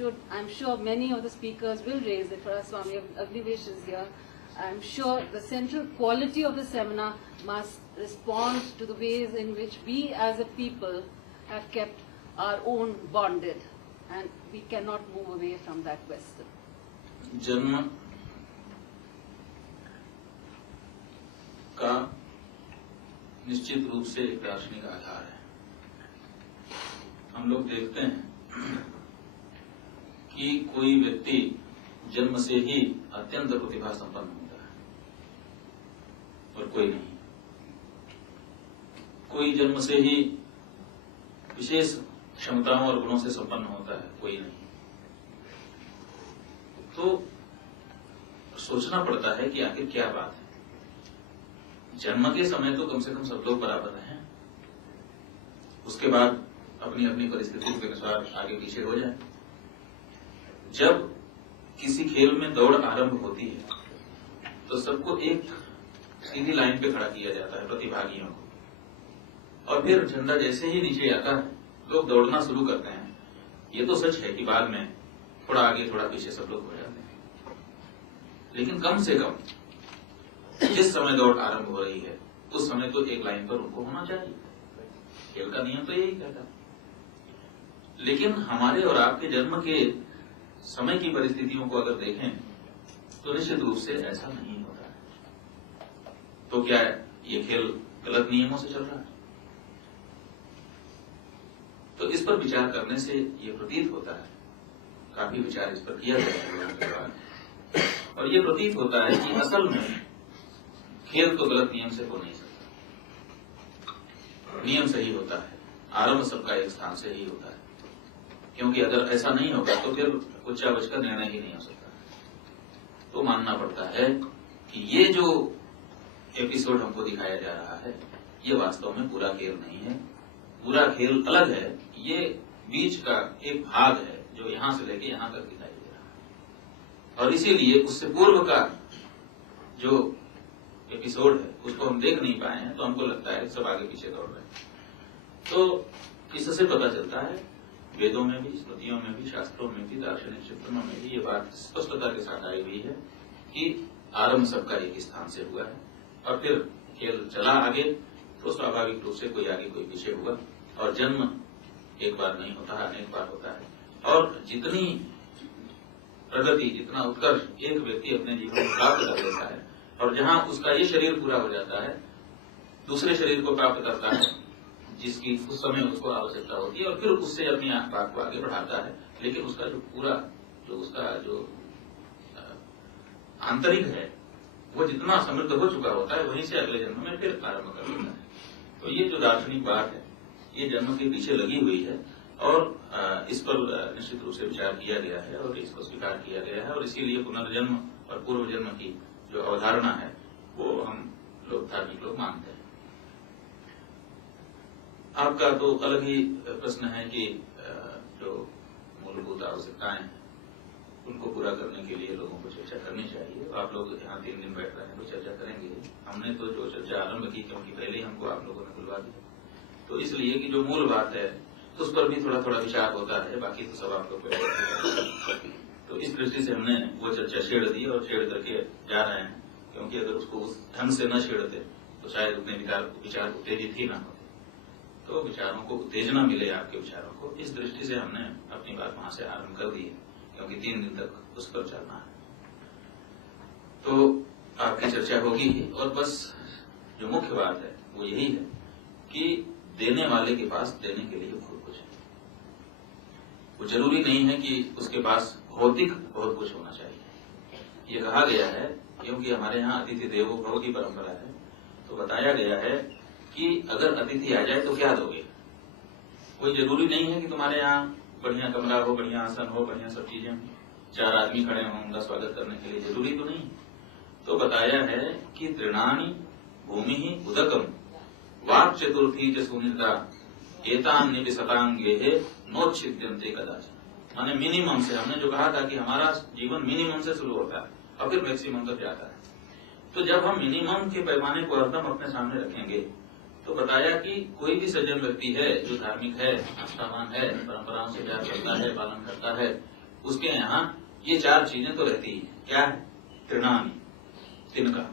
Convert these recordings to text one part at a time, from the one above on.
I'm sure many of the speakers will raise it. For Swami Agnivesh is here. I'm sure the central quality of the seminar must respond to the ways in which we as a people have kept our own bonded, and we cannot move away from that question. जन्म का निश्चित रूप से एक दार्शनिक आधार है। हम लोग देखते हैं कि कोई व्यक्ति जन्म से ही अत्यंत प्रतिभा संपन्न होता है और कोई नहीं। कोई जन्म से ही विशेष क्षमताओं और गुणों से संपन्न होता है, कोई नहीं। तो सोचना पड़ता है कि आखिर क्या बात है। जन्म के समय तो कम से कम सब लोग बराबर हैं, उसके बाद अपनी अपनी परिस्थिति के अनुसार आगे पीछे हो जाए। जब किसी खेल में दौड़ आरंभ होती है तो सबको एक सीधी लाइन पे खड़ा किया जाता है, प्रतिभागियों को, और फिर झंडा जैसे ही नीचे आता है लोग दौड़ना शुरू करते हैं। ये तो सच है कि बाद में थोड़ा आगे थोड़ा पीछे सब लोग हो जाते हैं, लेकिन कम से कम जिस समय दौड़ आरंभ हो रही है उस समय तो एक लाइन पर उनको होना चाहिए। खेल का नियम तो यही कहता है। लेकिन हमारे और आपके जन्म के समय की परिस्थितियों को अगर देखें तो निश्चित रूप से ऐसा नहीं होता है। तो क्या ये खेल गलत नियमों से चल रहा है? तो इस पर विचार करने से ये प्रतीत होता है, काफी विचार इस पर किया गया है, और ये प्रतीत होता है कि असल में खेल तो गलत नियम से हो नहीं सकता। नियम सही होता है, आरंभ सबका एक स्थान से ही होता है, क्योंकि अगर ऐसा नहीं होगा तो फिर उच्चा बचकर निर्णय ही नहीं हो सकता। तो मानना पड़ता है कि ये जो एपिसोड हमको दिखाया जा रहा है ये वास्तव में पूरा खेल नहीं है। पूरा खेल अलग है, ये बीच का एक भाग है जो यहां से लेके यहां तक दिखाई दे रहा है, और इसीलिए उससे पूर्व का जो एपिसोड है उसको हम देख नहीं पाए हैं, तो हमको लगता है सब आगे पीछे दौड़ रहे हैं। तो इससे पता चलता है वेदों में भी, स्मृतियों में भी, शास्त्रों में भी, दार्शनिक चिंतनों में भी ये बात स्पष्टता के साथ आई हुई है कि आरंभ सबका एक स्थान से हुआ है, और फिर खेल चला आगे तो स्वाभाविक रूप से कोई आगे कोई पीछे हुआ, और जन्म एक बार नहीं होता, अनेक बार होता है। और जितनी प्रगति, जितना उत्कर्ष एक व्यक्ति अपने जीवन में प्राप्त कर लेता है, और जहां उसका ये शरीर पूरा हो जाता है, दूसरे शरीर को प्राप्त करता है जिसकी उस समय उसको आवश्यकता होती है, और फिर उससे अपनी बात को आगे बढ़ाता है। लेकिन उसका जो पूरा उसका जो आंतरिक है वो जितना समृद्ध हो चुका होता है, वहीं से अगले जन्म में फिर आरंभ कर देता है। तो ये जो दार्शनिक बात है ये जन्म के पीछे लगी हुई है, और इस पर निश्चित रूप से विचार किया गया है और इसको स्वीकार किया गया है, और इसीलिए पुनर्जन्म और पूर्व जन्म की जो अवधारणा है वो हम लोग धार्मिक लोग मानते हैं। आपका तो अलग ही प्रश्न है कि जो मूलभूत आवश्यकताएं हैं उनको पूरा करने के लिए लोगों को चर्चा करनी चाहिए। आप लोग यहाँ 3 दिन बैठ रहे हैं तो चर्चा करेंगे। हमने तो जो चर्चा आरंभ की, क्योंकि पहले ही हमको आप लोगों ने बुलवा दिया, तो इसलिए कि जो मूल बात है उस पर भी थोड़ा थोड़ा विचार होता है, बाकी तो सब आप लोग को। तो इस दृष्टि से हमने वो चर्चा छेड़ दी और छेड़ करके जा रहे हैं, क्योंकि अगर उसको उस ढंग से न छेड़ते तो शायद उतने विचार उत्तेजित ही ना होते, तो विचारों को उत्तेजना मिले आपके विचारों को। इस दृष्टि से हमने अपनी बात वहां से आरंभ कर दी है, क्योंकि 3 दिन तक उस पर चलना है। तो आपकी चर्चा होगी ही, और बस जो मुख्य बात है वो यही है कि देने वाले के पास देने के लिए बहुत कुछ है। वो जरूरी नहीं है कि उसके पास भौतिक बहुत कुछ होना चाहिए। ये कहा गया है, क्योंकि हमारे यहाँ अतिथि देवो भव की परंपरा है, तो बताया गया है कि अगर अतिथि आ जाए तो क्या दोगे। कोई जरूरी नहीं है कि तुम्हारे यहाँ बढ़िया कमरा हो, बढ़िया आसन हो, बढ़िया सब चीजें, 4 आदमी खड़े हों उनका स्वागत करने के लिए, जरूरी तो नहीं। तो बताया है कि तृणानि भूमि ही उदकम वाक् चतुर्थी च सुनिता एतान्नि विसतांगे नोच्छिद्यन्ते कदाचित्। माने मिनिमम से, हमने जो कहा था कि हमारा जीवन मिनिमम से शुरू होता है और फिर मैक्सिमम तक जाता है। तो जब हम मिनिमम के पैमाने को हरदम अपने सामने रखेंगे तो बताया कि कोई भी सज्जन व्यक्ति है जो धार्मिक है, आस्थावान है, परंपराओं से प्यार करता है, पालन करता है, उसके यहाँ ये 4 चीजें तो रहती ही हैं। क्या है? तृणानि, तिनका,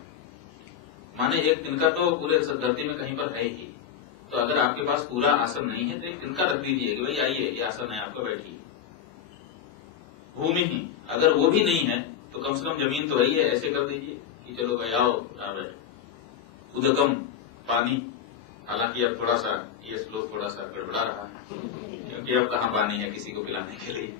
माने एक तिनका तो पूरे धरती में कहीं पर है ही। तो अगर आपके पास पूरा आसन नहीं है तो एक तिनका रख दीजिए कि भाई आइए ये आसन है आपका, बैठिए। भूमि ही, अगर वो भी नहीं है तो कम से कम जमीन तो वही है, ऐसे कर दीजिए कि चलो भाई आओ बैठो। उदकम, पानी, हालांकि अब थोड़ा सा ये श्लोक थोड़ा सा गड़बड़ा रहा है क्योंकि अब कहाँ पानी है किसी को पिलाने के लिए।